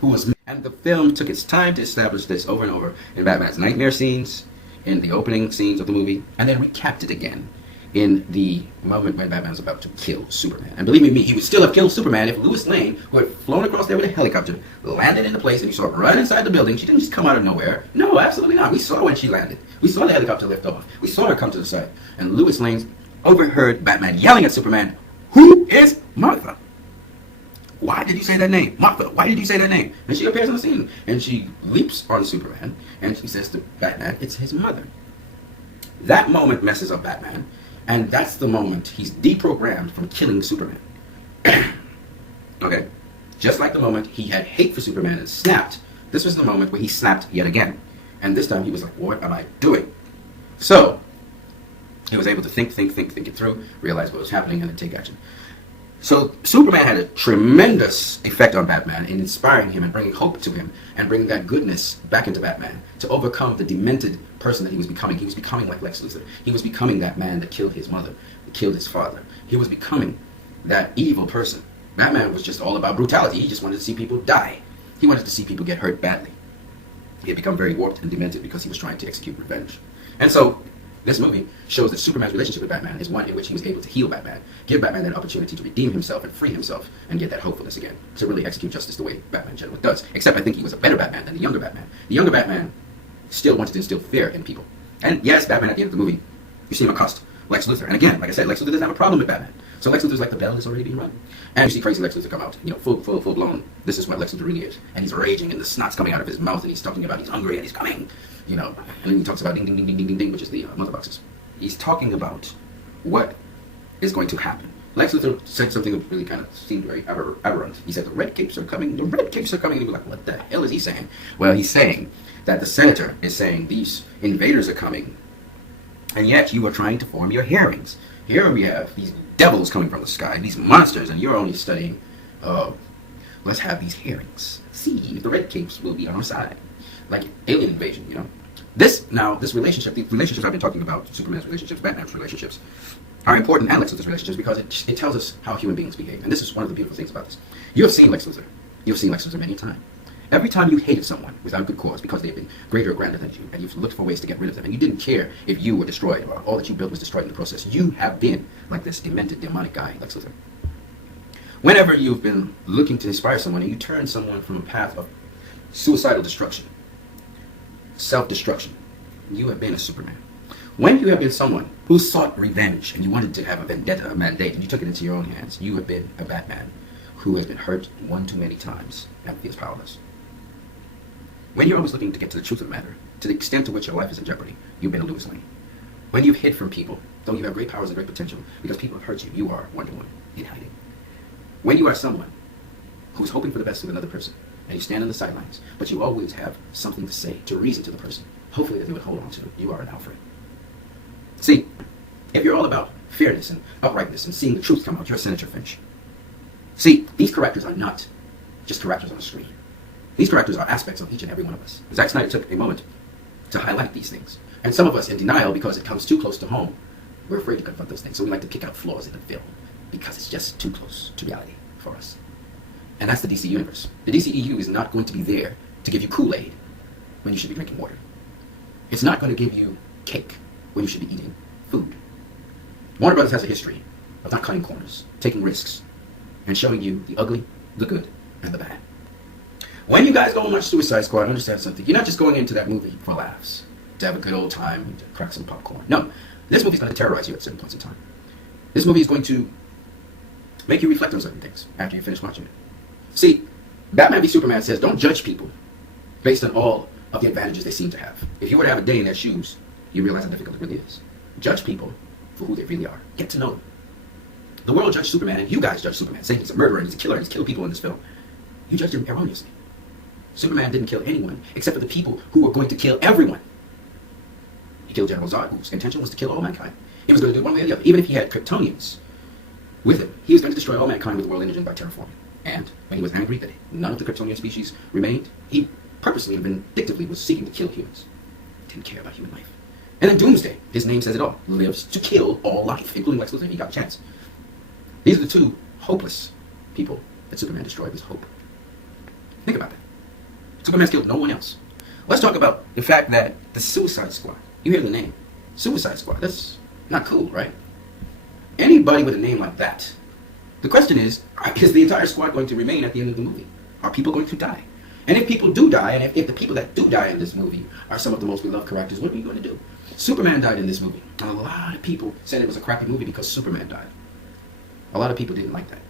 who was... And the film took its time to establish this over and over in Batman's nightmare scenes, in the opening scenes of the movie, and then recapped it again in the moment when Batman was about to kill Superman. And believe me, he would still have killed Superman if Lois Lane, who had flown across there with a helicopter, landed in the place and you saw her right inside the building. She didn't just come out of nowhere. No, absolutely not. We saw when she landed. We saw the helicopter lift off. We saw her come to the side. And Lois Lane overheard Batman yelling at Superman, "Who is Martha? Why did you say that name? Martha, why did you say that name?" And she appears on the scene and she leaps on Superman and she says to Batman, it's his mother. That moment messes up Batman, and that's the moment he's deprogrammed from killing Superman. Okay? Just like the moment he had hate for Superman and snapped, this was the moment where he snapped yet again. And this time he was like, what am I doing? So, he was able to think it through, realize what was happening, and then take action. So Superman had a tremendous effect on Batman in inspiring him and bringing hope to him and bringing that goodness back into Batman to overcome the demented person that he was becoming. He was becoming like Lex Luthor. He was becoming that man that killed his mother, that killed his father. He was becoming that evil person. Batman was just all about brutality. He just wanted to see people die. He wanted to see people get hurt badly. He had become very warped and demented because he was trying to execute revenge. And so this movie shows that Superman's relationship with Batman is one in which he was able to heal Batman, give Batman that opportunity to redeem himself and free himself and get that hopefulness again, to really execute justice the way Batman generally does. Except I think he was a better Batman than the younger Batman. The younger Batman still wanted to instill fear in people. And yes, Batman at the end of the movie, you see him accost Lex Luthor. And again, like I said, Lex Luthor doesn't have a problem with Batman. So Lex Luthor's like, the bell is already being rung. And you see crazy Lex Luthor come out, full blown. This is what Lex Luthor really is. And he's raging and the snot's coming out of his mouth and he's talking about he's hungry and he's coming, And then he talks about ding, ding, ding, ding, ding, ding, ding, which is the mother boxes. He's talking about what is going to happen. Lex Luthor said something that really kind of seemed very aberrant. He said, the red capes are coming, the red capes are coming. And you're like, what the hell is he saying? Well, he's saying that the senator is saying these invaders are coming, and yet you are trying to form your hearings. Here we have these devils coming from the sky, these monsters, and you're only studying, let's have these hearings. See if the red capes will be on our side. Like alien invasion, This relationship, the relationships I've been talking about, Superman's relationships, Batman's relationships, are important, and Lex Luthor's relationships, because it tells us how human beings behave. And this is one of the beautiful things about this. You have seen Lex Luthor. You've seen Lex Luthor many times. Every time you hated someone without good cause because they've been greater or grander than you, and you've looked for ways to get rid of them, and you didn't care if you were destroyed or all that you built was destroyed in the process, you have been like this demented, demonic guy, Lex Luthor. Whenever you've been looking to inspire someone and you turn someone from a path of suicidal destruction, self-destruction, you have been a Superman. When you have been someone who sought revenge and you wanted to have a vendetta, a mandate, and you took it into your own hands, you have been a Batman who has been hurt one too many times and feels powerless. When you're always looking to get to the truth of the matter, to the extent to which your life is in jeopardy, you've been a Lois Lane. When you've hid from people, though you have great powers and great potential, because people have hurt you, you are Wonder Woman in hiding. When you are someone who's hoping for the best of another person, and you stand on the sidelines, but you always have something to say, to reason to the person, hopefully that they would hold on to it, you are an Alfred. See, if you're all about fairness and uprightness and seeing the truth come out, you're a Senator Finch. See, these characters are not just characters on a screen. These characters are aspects of each and every one of us. Zack Snyder took a moment to highlight these things. And some of us in denial because it comes too close to home. We're afraid to confront those things, so we like to pick out flaws in the film because it's just too close to reality for us. And that's the DC Universe. The DCEU is not going to be there to give you Kool-Aid when you should be drinking water. It's not going to give you cake when you should be eating food. Warner Brothers has a history of not cutting corners, taking risks, and showing you the ugly, the good, and the bad. When you guys go and watch Suicide Squad, understand something. You're not just going into that movie for laughs, to have a good old time, to crack some popcorn. No, this movie is going to terrorize you at certain points in time. This movie is going to make you reflect on certain things after you finish watching it. See, Batman v Superman says don't judge people based on all of the advantages they seem to have. If you were to have a day in their shoes, you realize how difficult it really is. Judge people for who they really are. Get to know them. The world judged Superman, and you guys judge Superman, saying he's a murderer, and he's a killer, and he's killed people in this film. You judged him erroneously. Superman didn't kill anyone except for the people who were going to kill everyone. He killed General Zod, whose intention was to kill all mankind. He was going to do it one way or the other. Even if he had Kryptonians with him, he was going to destroy all mankind with the world engine by terraforming. And when he was angry that none of the Kryptonian species remained, he purposely and vindictively was seeking to kill humans. He didn't care about human life. And then Doomsday, his name says it all, lives to kill all life, including Lex Luthor. He got a chance. These are the two hopeless people that Superman destroyed with hope. Think about that. Superman's killed no one else. Let's talk about the fact that the Suicide Squad, you hear the name, Suicide Squad, that's not cool, right? Anybody with a name like that, the question is the entire squad going to remain at the end of the movie? Are people going to die? And if people do die, and if the people that do die in this movie are some of the most beloved characters, what are you going to do? Superman died in this movie. And a lot of people said it was a crappy movie because Superman died. A lot of people didn't like that.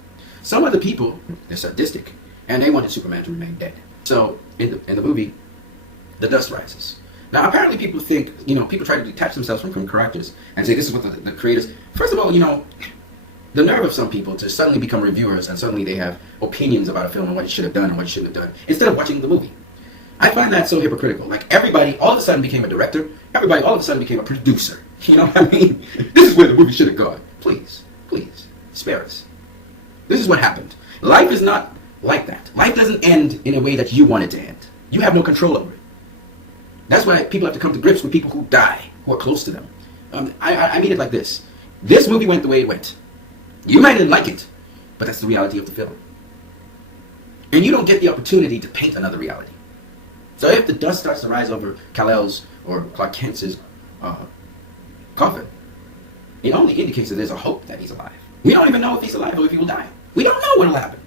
Some other people, they're sadistic, and they wanted Superman to remain dead. So, in the movie, the dust rises. Now, apparently people think, people try to detach themselves from characters and say this is what the creators... First of all, the nerve of some people to suddenly become reviewers and suddenly they have opinions about a film and what it should have done and what it shouldn't have done, instead of watching the movie. I find that so hypocritical. Like, everybody all of a sudden became a director. Everybody all of a sudden became a producer. You know what I mean? This is where the movie should have gone. Please, spare us. This is what happened. Life is not like that. Life doesn't end in a way that you want it to end. You have no control over it. That's why people have to come to grips with people who die, who are close to them. I mean it like this. This movie went the way it went. You might not like it, but that's the reality of the film. And you don't get the opportunity to paint another reality. So if the dust starts to rise over Kal-El's or Clark Kent's coffin, it only indicates that there's a hope that he's alive. We don't even know if he's alive or if he will die. We don't know what will happen.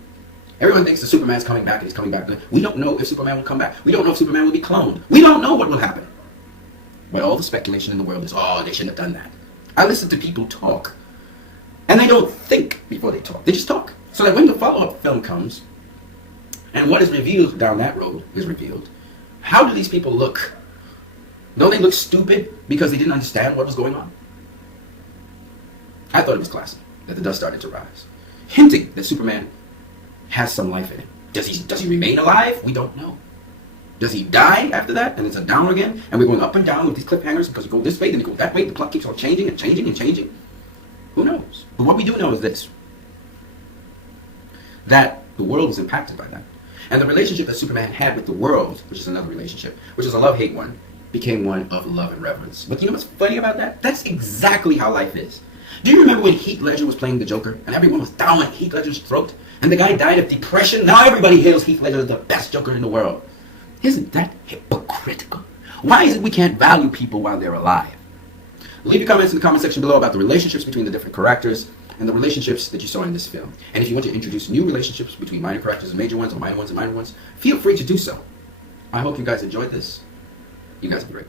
Everyone thinks that Superman's coming back and he's coming back good. We don't know if Superman will come back. We don't know if Superman will be cloned. We don't know what will happen. But all the speculation in the world is, oh, they shouldn't have done that. I listen to people talk, and they don't think before they talk. They just talk. So that when the follow-up film comes, and what is revealed down that road is revealed, how do these people look? Don't they look stupid because they didn't understand what was going on? I thought it was classy that the dust started to rise, hinting that Superman has some life in him. Does he remain alive? We don't know. Does he die after that? And it's a down again? And we're going up and down with these cliffhangers because you go this way, then you go that way. The plot keeps on changing and changing and changing. Who knows? But what we do know is this. That the world was impacted by that. And the relationship that Superman had with the world, which is another relationship, which is a love-hate one, became one of love and reverence. But you know what's funny about that? That's exactly how life is. Do you remember when Heath Ledger was playing the Joker and everyone was down at Heath Ledger's throat and the guy died of depression? Now everybody hails Heath Ledger as the best Joker in the world. Isn't that hypocritical? Why is it we can't value people while they're alive? Leave your comments in the comment section below about the relationships between the different characters and the relationships that you saw in this film. And if you want to introduce new relationships between minor characters and major ones, or minor ones and minor ones, feel free to do so. I hope you guys enjoyed this. You guys are great.